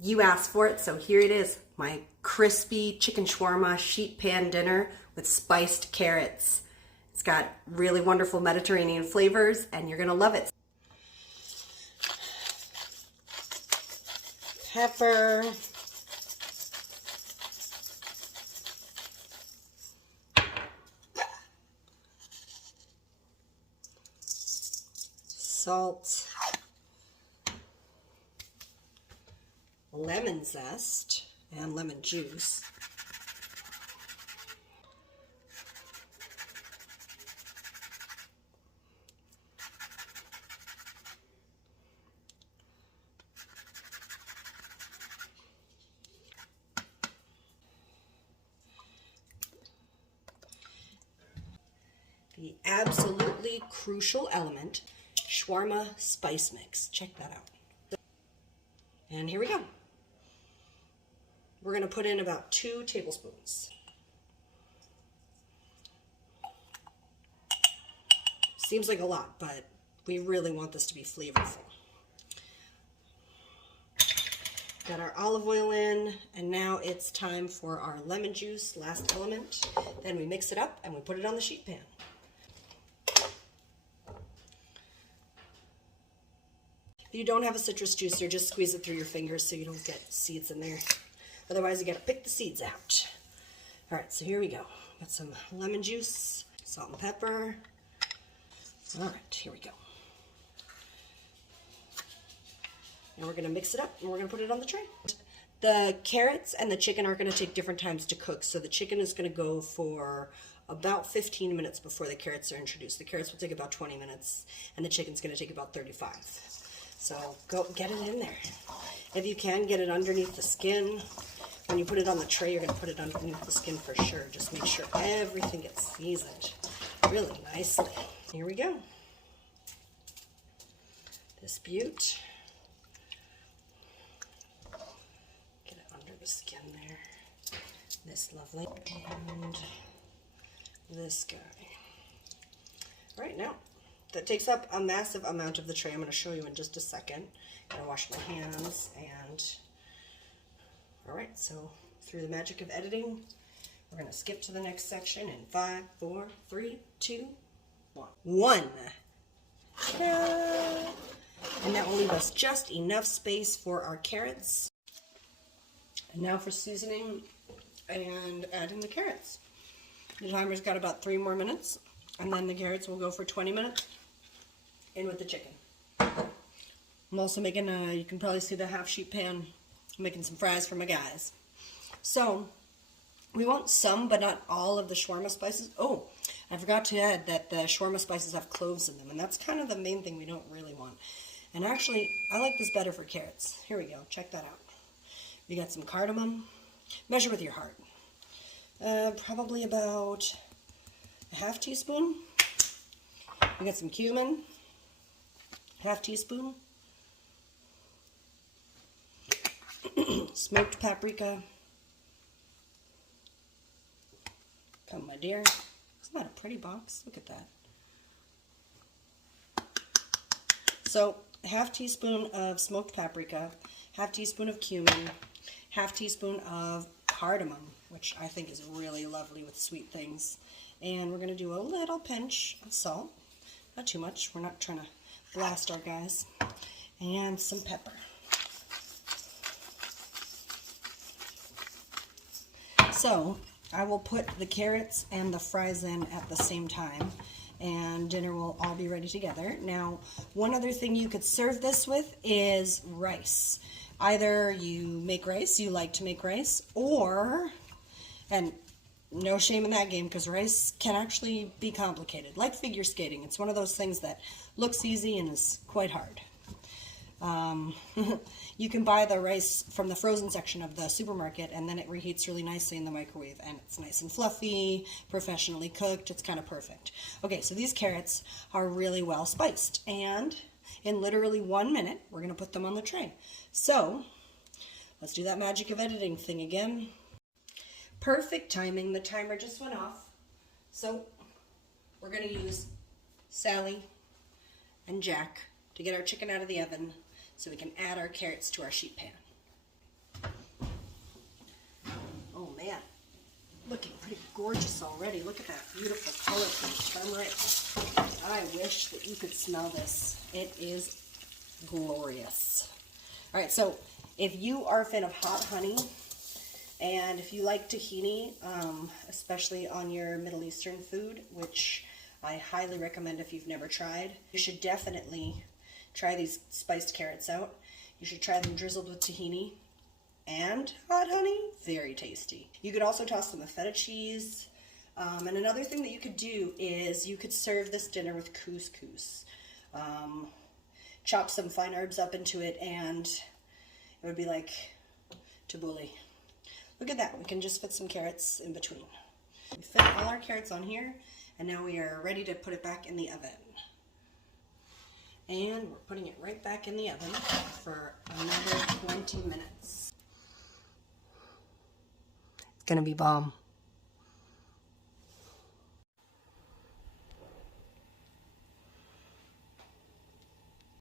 You asked for it, so here it is. My crispy chicken shawarma sheet pan dinner with spiced carrots. It's got really wonderful Mediterranean flavors, and you're gonna love it. Pepper. Salt. Lemon zest and lemon juice. The absolutely crucial element, shawarma spice mix. Check that out. And here we go. We're going to put in about 2 tablespoons. Seems like a lot, but we really want this to be flavorful. Got our olive oil in, and now it's time for our lemon juice, last element. Then we mix it up and we put it on the sheet pan. If you don't have a citrus juicer, just squeeze it through your fingers so you don't get seeds in there. Otherwise, you gotta pick the seeds out. All right, so here we go. Got some lemon juice, salt and pepper. All right, here we go. And we're gonna mix it up and we're gonna put it on the tray. The carrots and the chicken are gonna take different times to cook. So the chicken is gonna go for about 15 minutes before the carrots are introduced. The carrots will take about 20 minutes and the chicken's gonna take about 35. So go get it in there. If you can, get it underneath the skin. When you put it on the tray, you're going to put it underneath the skin for sure. Just make sure everything gets seasoned really nicely. Here we go. This beaut. Get it under the skin there. This lovely. And this guy. All right, now, that takes up a massive amount of the tray. I'm going to show you in just a second. I'm going to wash my hands and... All right, so through the magic of editing, we're going to skip to the next section in 5, 4, 3, 2, 1. Ta-da! And that will leave us just enough space for our carrots. And now for seasoning and adding the carrots. The timer's got about 3 more minutes, and then the carrots will go for 20 minutes in with the chicken. I'm also making, you can probably see the half sheet pan. I'm making some fries for my guys. So, we want some, but not all of the shawarma spices. Oh, I forgot to add that the shawarma spices have cloves in them, and that's kind of the main thing we don't really want. And actually, I like this better for carrots. Here we go, check that out. We got some cardamom. Measure with your heart. Probably about a half teaspoon. We got some cumin. Half teaspoon. Smoked paprika. Come, my dear. Isn't that a pretty box? Look at that. So, half teaspoon of smoked paprika, half teaspoon of cumin, half teaspoon of cardamom, which I think is really lovely with sweet things. And we're going to do a little pinch of salt. Not too much. We're not trying to blast our guys. And some pepper. So, I will put the carrots and the fries in at the same time, and dinner will all be ready together. Now, one other thing you could serve this with is rice. Either you make rice, you like to make rice, or, and no shame in that game because rice can actually be complicated, like figure skating. It's one of those things that looks easy and is quite hard. You can buy the rice from the frozen section of the supermarket, and then it reheats really nicely in the microwave, and it's nice and fluffy, professionally cooked. It's kind of perfect. Okay, so these carrots are really well spiced, and in literally 1 minute, we're going to put them on the tray. So, let's do that magic of editing thing again. Perfect timing. The timer just went off. So, we're going to use Sally and Jack to get our chicken out of the oven so we can add our carrots to our sheet pan. looking pretty gorgeous already. Look at that beautiful color from the turmeric. I wish that you could smell this. It is glorious. All right, so if you are a fan of hot honey, and if you like tahini, especially on your Middle Eastern food, which I highly recommend if you've never tried, you should definitely try these spiced carrots out. You should try them drizzled with tahini and hot honey. Very tasty. You could also toss them with feta cheese. And another thing that you could do is you could serve this dinner with couscous. Chop some fine herbs up into it, and it would be like tabbouleh. Look at that. We can just fit some carrots in between. We fit all our carrots on here, and now we are ready to put it back in the oven. And we're putting it right back in the oven for another 20 minutes. It's gonna be bomb.